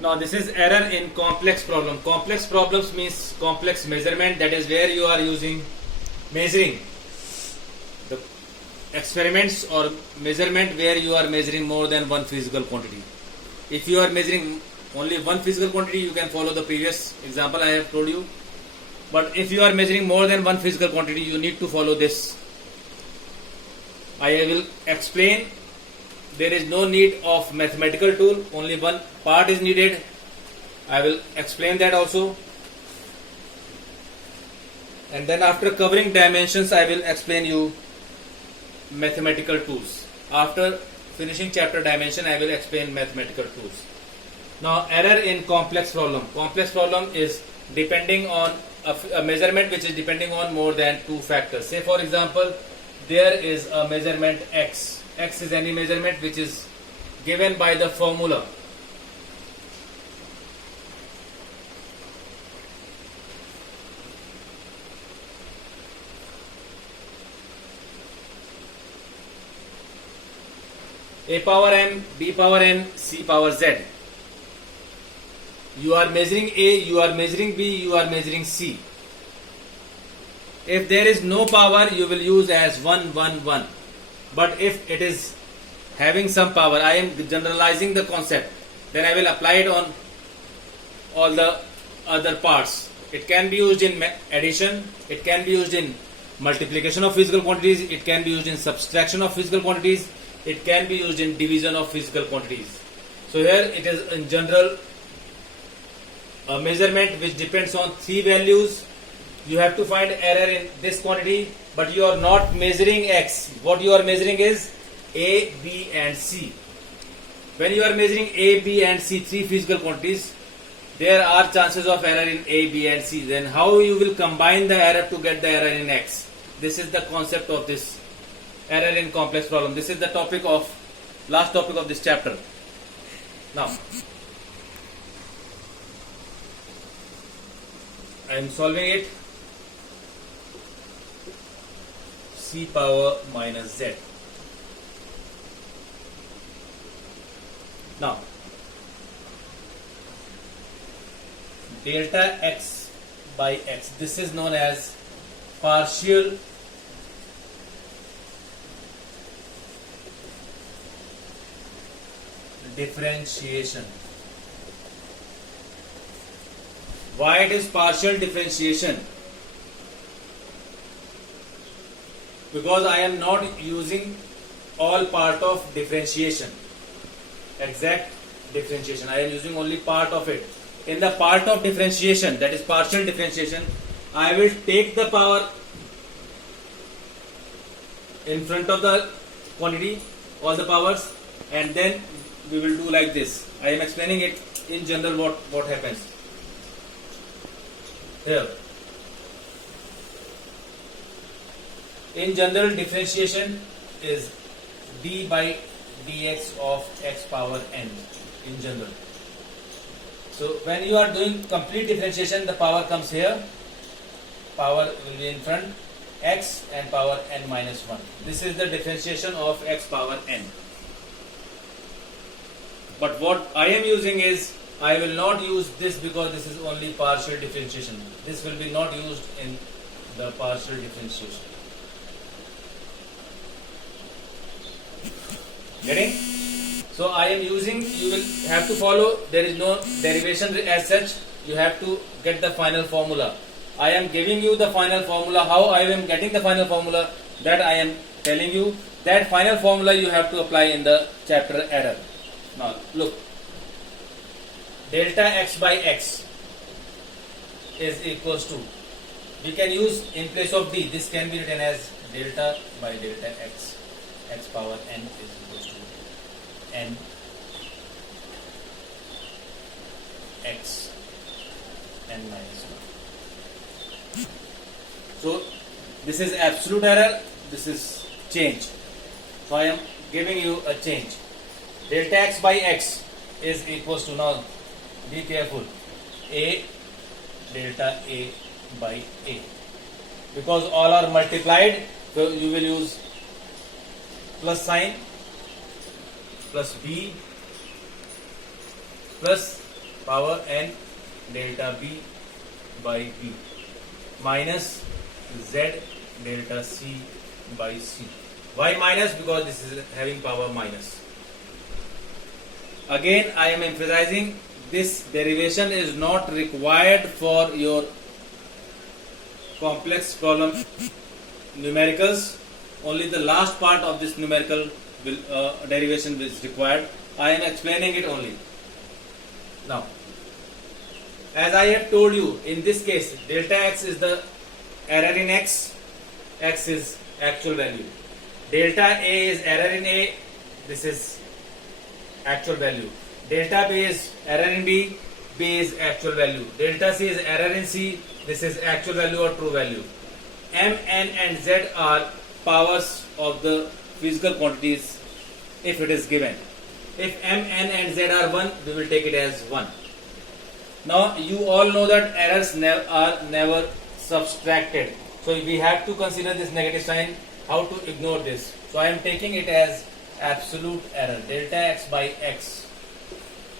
Now this is error in complex problem. Complex problems means complex measurement, that is where you are using measuring the experiments or measurement where you are measuring more than one physical quantity. If you are measuring only one physical quantity, you can follow the previous example I have told you. But if you are measuring more than one physical quantity, you need to follow this. I will explain. There is no need of mathematical tool, only one part is needed. I will explain that also. And then after covering dimensions, I will explain you mathematical tools. After finishing chapter dimension, I will explain mathematical tools. Now error in complex problem. Complex problem is depending on a measurement which is depending on more than two factors. Say for example, there is a measurement x. X is any measurement which is given by the formula. A power m, b power n, c power z. You are measuring A, you are measuring B, you are measuring C. If there is no power, you will use as 1, 1, 1. But if it is having some power, I am generalizing the concept, then I will apply it on all the other parts. It can be used in addition, it can be used in multiplication of physical quantities, it can be used in subtraction of physical quantities, it can be used in division of physical quantities. So here it is in general a measurement which depends on three values. You have to find error in this quantity, but you are not measuring x. What you are measuring is A, B and C. When you are measuring A, B and C, three physical quantities, there are chances of error in A, B and C. Then how you will combine the error to get the error in x? This is the concept of this error in complex problem. This is the topic of last topic of this chapter. Now I am solving it. C power minus z. Now delta x by x, this is known as partial differentiation. Why it is partial differentiation? Because I am not using all part of differentiation, exact differentiation. I am using only part of it. In the part of differentiation, that is partial differentiation, I will take the power in front of the quantity, all the powers, and then we will do like this. I am explaining it in general what happens here. In general, differentiation is d by dx of x power n in general. So when you are doing complete differentiation, the power comes here, power will be in front, x and power n minus 1. This is the differentiation of x power n. But what I am using is, I will not use this because this is only partial differentiation. This will be not used in the partial differentiation. Getting? So I am using, you will have to follow, there is no derivation as such, you have to get the final formula. I am giving you the final formula. How I am getting the final formula, that I am telling you. That final formula you have to apply in the chapter error. Now look, delta x by x is equals to, we can use in place of d, this can be written as delta by delta x, x power n is equals to n x n minus 1. So this is absolute error, this is change. So I am giving you a change. Delta x by x is equals to, now be careful, a delta a by a, because all are multiplied, so you will use plus sign plus b plus power n delta b by b minus z delta c by c. Why minus? Because this is having power minus. Again, I am emphasizing this derivation is not required for your complex problem numericals. Only the last part of this numerical derivation is required. I am explaining it only. Now, as I have told you, in this case, delta x is the error in x, x is actual value. Delta a is error in a, this is actual value. Delta b is error in b, b is actual value. Delta c is error in c, this is actual value or true value. M, n and z are powers of the physical quantities if it is given. If m, n and z are 1, we will take it as 1. Now you all know that errors are never subtracted. So we have to consider this negative sign. How to ignore this? So I am taking it as absolute error. Delta x by x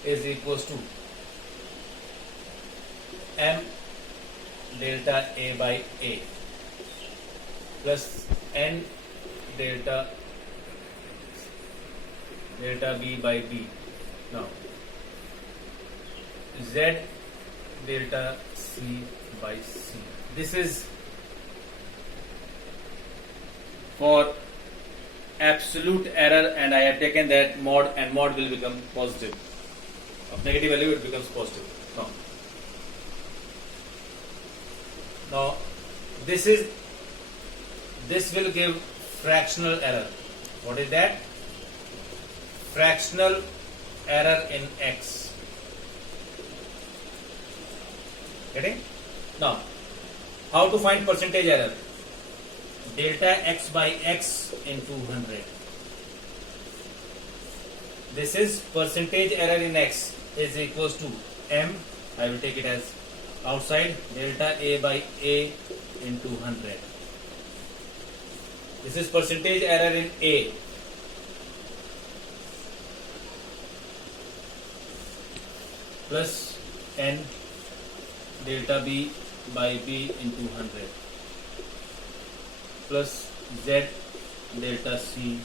is equals to m delta a by a plus n delta b by b. Now z delta c by c. This is for absolute error, and I have taken that mod, and mod will become positive. Of negative value it becomes positive. Now this will give fractional error. What is that? Fractional error in x. Getting? Now, how to find percentage error? Delta x by x into 100. This is percentage error in x is equals to m, I will take it as outside, delta a by a into 100. This is percentage error in a. Plus n delta b by b into 100 plus z delta c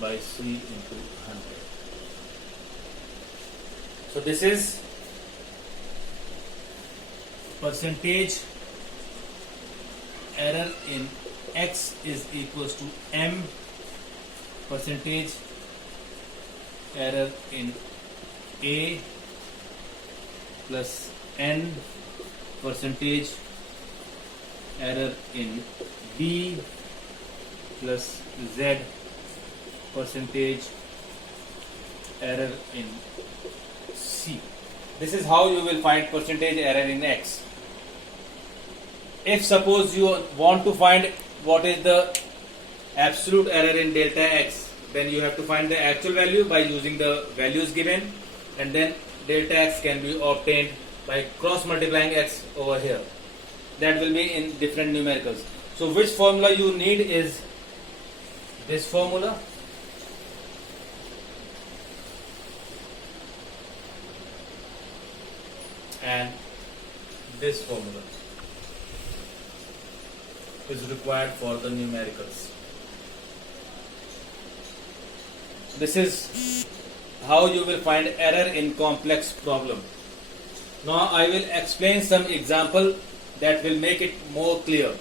by c into 100. So this is percentage error in x is equals to m percentage error in a plus n percentage error in b plus z percentage error in c. This is how you will find percentage error in x. If suppose you want to find what is the absolute error in delta x, then you have to find the actual value by using the values given, and then delta x can be obtained by cross multiplying x over here. That will be in different numericals. So which formula you need is this formula, and this formula is required for the numericals. This is how you will find error in complex problem. Now I will explain some example that will make it more clear.